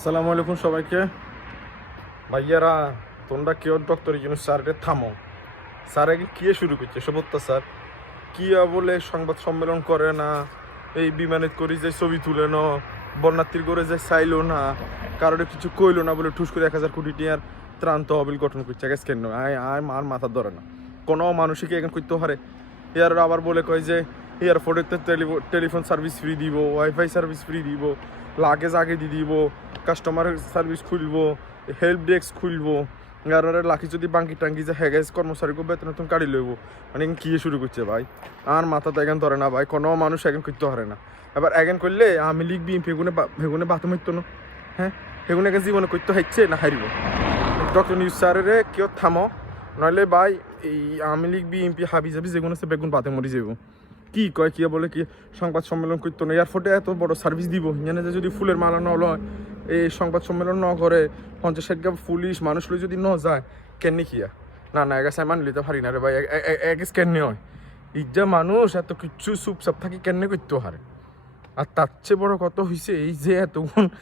আসসালামু আলাইকুম সবাইকে। ভাইয়ারা, তোমরা কেউ ডক্টর ইউনুস স্যারকে থামো। স্যার আগে কি শুরু করছে? সবত্তা স্যার। কি বলে সংবাদ সম্মেলন করে না? এই বিমানের করে যে ছবি তুলে ন, বন্যার্থীর করে যে চাইলো না, কারোর কিছু কইলো না বলে ঠুস করে এক হাজার কোটি টিয়ার ত্রাণ তহবিল গঠন করছে। আগে কেন আয় আয়, মার মাথা ধরে না। কোনো মানুষকে এখন করতে পারে? এর আবার বলে কয় যে এয়ারপোর্টেতে টেলিফোন সার্ভিস ফ্রি দিব ওয়াইফাই সার্ভিস ফ্রি দিব লাগেজ আগে দিয়ে দিব কাস্টমার সার্ভিস খুলব হেল্প ডেস্ক খুলব, আর লাখি যদি বাঙ্কি টাঙ্কি যে হেগেজ কর্মচারীকে বেতন নতুন কাড়ি লইব। মানে কি শুরু করছে ভাই? আর মাথা তো এখন ধরে না ভাই, কোনো মানুষ এখন করতে পারে না। এবার এখন করলে আমি লিখবি ফেগুনে ফেগুনে বাথরুম হইতো না। হ্যাঁ? ফেগুনে এখন জীবনে করতে হচ্ছে না হারিব। ডক্টর নিউজ স্যারের কেউ থামো। নইলে ভাই এই আমি লিখবি, এমপি হাবি যাবি যেগুলো আছে বেগুন বাতে মরি যাব কি কয়, কি বলে, কি সংবাদ সম্মেলন করতো না। এয়ারপোর্টে এত বড় সার্ভিস দিব জানে যে যদি ফুলের মালা ন লয় এই সংবাদ সম্মেলন ন করে পঞ্চাশ ষাট পুলিশ মানুষ যদি ন যায় কেন কিয়া না না এগাছ আমি লিতে পারি না রে ভাই এগেস কেন হয়। ইজ্জা মানুষ, এত কিচ্ছু চুপচাপ থাকি কেন করতে হারে? আর তার চেয়ে বড় কত হয়েছে এই যে এতক্ষণ